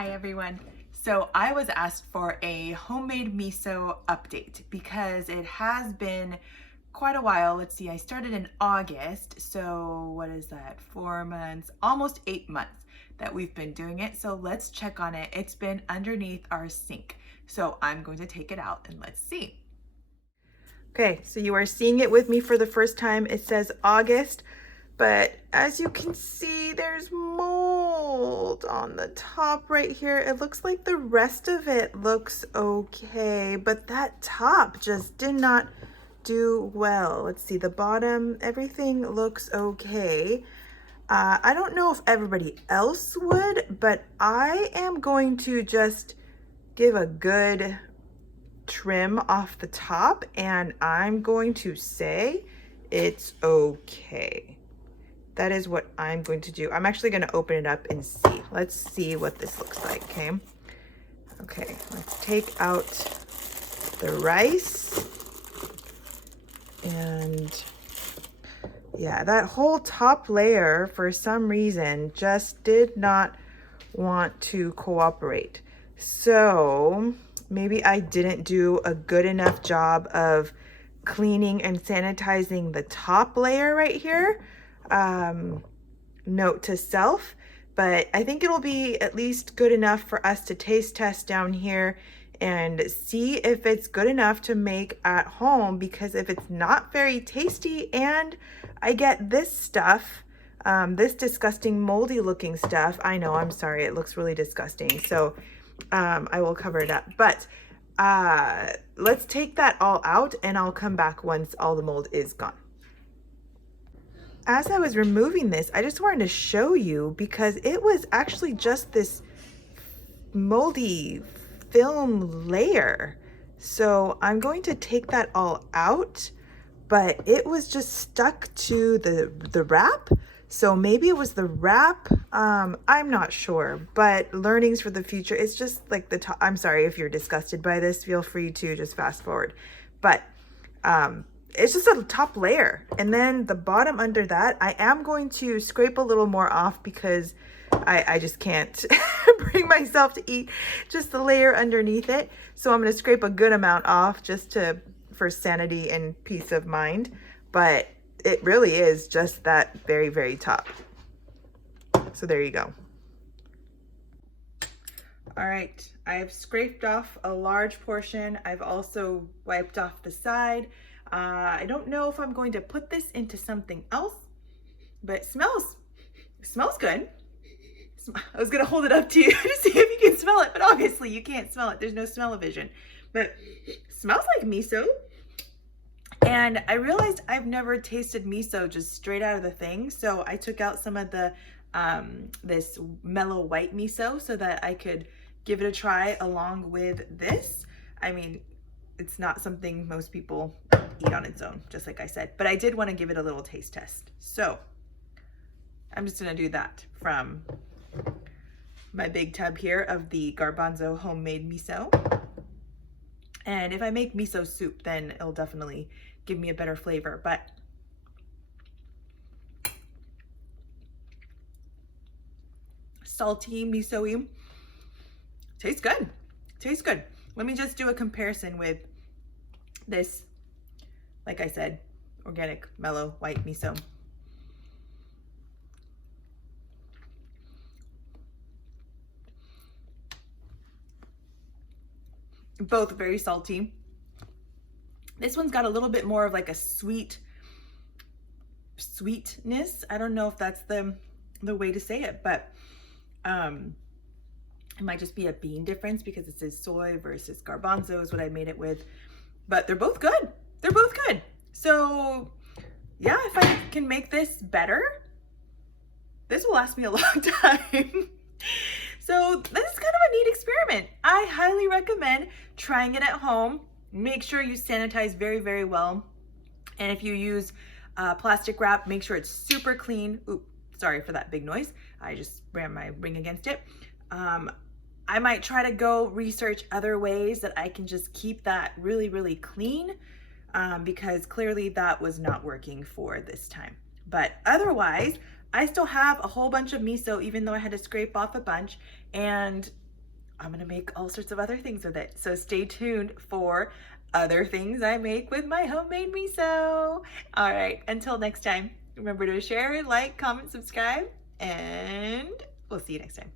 Hi everyone. So I was asked for a homemade miso update because it has been quite a while. Let's see, I started in August. So what is that? 4 months, almost 8 months that we've been doing it. So let's check on it. It's been underneath our sink. So I'm going to take it out and let's see. Okay, so you are seeing it with me for the first time. It says August. But as you can see, there's mold on the top right here. It looks like the rest of it looks okay, but that top just did not do well. Let's see, the bottom, everything looks okay. I don't know if everybody else would, but I am going to just give a good trim off the top, and I'm going to say it's okay. That is what I'm going to do. I'm actually going to open it up and see. Let's see what this looks like, okay? Okay, let's take out the rice. And yeah, that whole top layer, for some reason, just did not want to cooperate. So maybe I didn't do a good enough job of cleaning and sanitizing the top layer right here. Note to self, but I think it'll be at least good enough for us to taste test down here and see if it's good enough to make at home, because if it's not very tasty and I get this stuff, this disgusting moldy looking stuff, I know, I'm sorry, it looks really disgusting, so I will cover it up, but let's take that all out and I'll come back once all the mold is gone. As I was removing this, I just wanted to show you, because it was actually just this moldy film layer. So I'm going to take that all out, but it was just stuck to the wrap. So maybe it was the wrap. I'm not sure, but learnings for the future. It's just like the top. I'm sorry if you're disgusted by this, feel free to just fast forward. But it's just a top layer, and then the bottom under that I am going to scrape a little more off, because I just can't bring myself to eat just the layer underneath it. So I'm going to scrape a good amount off just for sanity and peace of mind, but it really is just that very, very top. So there you go. All right, I've scraped off a large portion. I've also wiped off the side. I don't know if I'm going to put this into something else, but it smells good. I was gonna hold it up to you to see if you can smell it, but obviously you can't smell it. There's no smell-o-vision, but it smells like miso. And I realized I've never tasted miso just straight out of the thing. So I took out some of the, this mellow white miso so that I could give it a try along with this. I mean, it's not something most people eat on its own, just like I said, but I did want to give it a little taste test. So I'm just going to do that from my big tub here of the garbanzo homemade miso. And if I make miso soup, then it'll definitely give me a better flavor, but salty, miso-y, tastes good. Tastes good. Let me just do a comparison with this, like I said, organic, mellow, white miso. Both very salty. This one's got a little bit more of like a sweetness. I don't know if that's the way to say it, but it might just be a bean difference because it says soy versus garbanzo is what I made it with. But they're both good. They're both good. So yeah, if I can make this better, this will last me a long time. So this is kind of a neat experiment. I highly recommend trying it at home. Make sure you sanitize very, very well. And if you use plastic wrap, make sure it's super clean. Ooh, sorry for that big noise. I just ran my ring against it. I might try to go research other ways that I can just keep that really, really clean, because clearly that was not working for this time. But otherwise, I still have a whole bunch of miso, even though I had to scrape off a bunch, and I'm gonna make all sorts of other things with it. So stay tuned for other things I make with my homemade miso. All right, until next time, remember to share, like, comment, subscribe, and we'll see you next time.